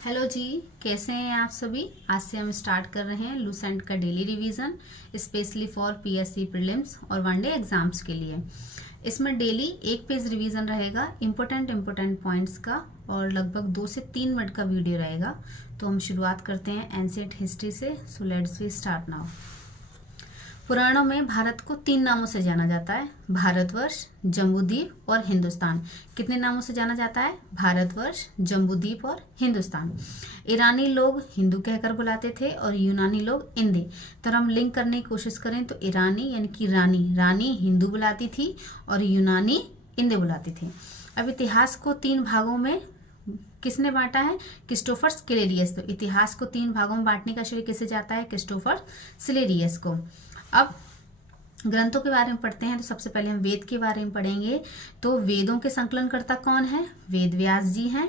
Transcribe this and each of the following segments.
Hello जी, कैसे हैं आप सभी। आज से हम स्टार्ट कर रहे हैं लूसेंट का daily revision specially for PSC prelims और वनडे एग्जाम्स के लिए। इसमें डेली एक पेज रिवीजन रहेगा इम्पोर्टेंट पॉइंट्स का और लगभग 2 से 3 मिनट का वीडियो रहेगा। तो हम शुरुआत करते हैं एंशिएंट हिस्ट्री से। So let's we start now. पुराणों में भारत को 3 नामों से जाना जाता है, भारतवर्ष, जम्बूद्वीप और हिंदुस्तान। कितने नामों से जाना जाता है? भारतवर्ष, जम्बूद्वीप और हिंदुस्तान। ईरानी लोग हिंदू कहकर बुलाते थे और यूनानी लोग इंदे। तो हम लिंक करने की कोशिश करें तो ईरानी यानी कि रानी हिंदू बुलाती थी और यूनानी इंदे बुलाती थी। अब इतिहास को 3 भागों में किसने बांटा है? क्रिस्टोफर सिलेरियस। तो इतिहास को 3 भागों में बांटने का श्रेय किसे जाता है? क्रिस्टोफर सिलेरियस को। अब ग्रंथों के बारे में पढ़ते हैं तो सबसे पहले हम वेद के बारे में पढ़ेंगे। तो वेदों के संकलनकर्ता कौन है? वेद व्यास जी हैं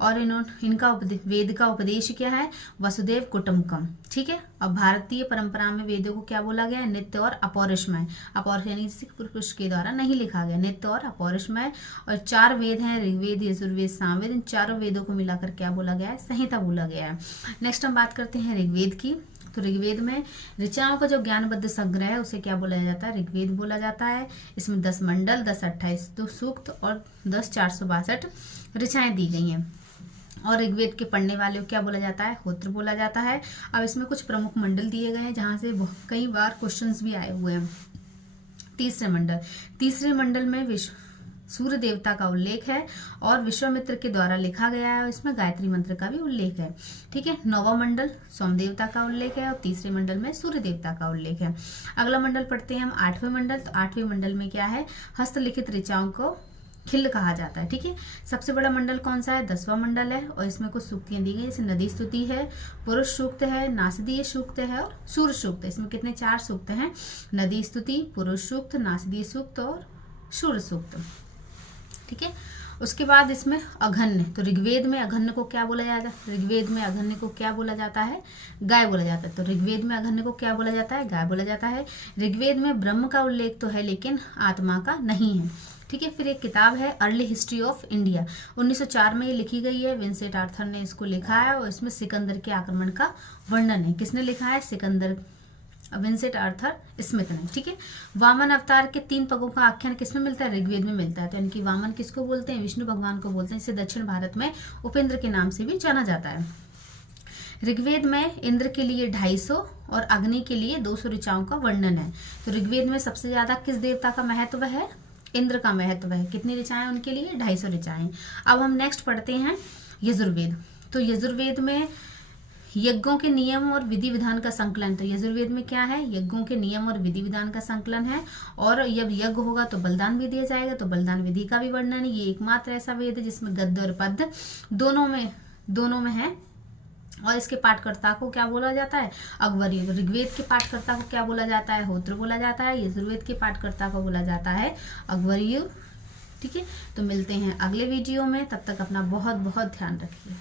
और इनका वेद का उपदेश क्या है? वसुदेव कुटुंबकम। ठीक है। अब भारतीय परंपरा में वेदों को क्या बोला गया है? नित्य और अपौरुषमय। अपौरुष यानी पुरुष के द्वारा नहीं लिखा गया, नित्य और अपौरुषमय। और 4 वेद हैं, ऋग्वेद, यजुर्वेद, सामवेद। इन चारों वेदों को मिलाकर क्या बोला गया है? संहिता बोला गया है। नेक्स्ट हम बात करते हैं ऋग्वेद की। तो ऋग्वेद में ऋचाओं का जो ज्ञानबद्ध संग्रह है उसे क्या बोला जाता है? ऋग्वेद बोला जाता है। इसमें 10 मंडल, 10 28 सूक्त और 10 462 ऋचाएं दी गई हैं। और ऋग्वेद के पढ़ने वाले को क्या बोला जाता है? होत्र बोला जाता है। अब इसमें कुछ प्रमुख मंडल दिए गए हैं जहां से कई बार क्वेश्चंस भी आए हुए हैं। तीसरे मंडल में सूर्य देवता का उल्लेख है और विश्वामित्र के द्वारा लिखा गया है और इसमें गायत्री मंत्र का भी उल्लेख है। ठीक है। 9वां मंडल सोम देवता का उल्लेख है और तीसरे मंडल में सूर्य देवता का उल्लेख है। अगला मंडल पढ़ते हैं हम 8वें मंडल। तो 8वें मंडल में क्या है? हस्तलिखित ऋचाओं को खिल्ल कहा जाता है। ठीक है। सबसे बड़ा मंडल कौन सा है? 10वां मंडल है और इसमें कुछ सूक्तियां दी गई, जैसे नदी स्तुति है, पुरुष सूक्त है, नासदीय सूक्त है और सूर्य सूक्त है। इसमें कितने 4 सूक्त हैं? नदी स्तुति, पुरुष सूक्त, नासदीय सूक्त और सूर्य सूक्त। ठीक है। उसके बाद इसमें अघन्य। तो ऋग्वेद में अघन्य को क्या बोला जाता है? ऋग्वेद में अघन्य को क्या बोला जाता है? गाय बोला जाता है। तो ऋग्वेद में अघन्य को क्या बोला जाता है? गाय बोला जाता है। ऋग्वेद में ब्रह्म का उल्लेख तो है लेकिन आत्मा का नहीं है। ठीक है। फिर एक किताब है अर्ली हिस्ट्री ऑफ इंडिया, 1904 में ये लिखी गई है। विंसेंट आर्थर ने इसको लिखा है और इसमें सिकंदर के आक्रमण का वर्णन है। किसने लिखा है? विंसेंट आर्थर स्मिथ ने। ठीक है। वामन अवतार के 3 पगों का आख्यान किसमें मिलता है? ऋग्वेद में मिलता है। तो इनकी वामन किसको बोलते हैं? विष्णु भगवान को बोलते हैं। इसे दक्षिण भारत में उपेंद्र के नाम से भी जाना जाता है। ऋग्वेद में इंद्र के लिए 250 और अग्नि के लिए 200 ऋचाओं का वर्णन है। तो ऋग्वेद में सबसे ज्यादा किस देवता का महत्व है? इंद्र का महत्व है। कितनी ऋचाएं उनके लिए? 250 ऋचाएं। अब हम नेक्स्ट पढ़ते हैं यजुर्वेद। तो यजुर्वेद में यज्ञों के नियम और विधि विधान का संकलन। तो यजुर्वेद में क्या है? यज्ञों के नियम और विधि विधान का संकलन है। और जब यज्ञ होगा तो बलिदान भी दिया जाएगा, तो बलिदान विधि का भी वर्णन है। ये एकमात्र ऐसा वेद है जिसमें गद्य और पद्य दोनों में है। और इसके पाठकर्ता को क्या बोला जाता है? अग्वर्य। ऋग्वेद के पाठकर्ता को क्या बोला जाता है? होत्र बोला जाता है। यजुर्वेद के पाठकर्ता को बोला जाता है अग्वर्य। ठीक है। तो मिलते हैं अगले वीडियो में, तब तक अपना बहुत बहुत ध्यान रखिए।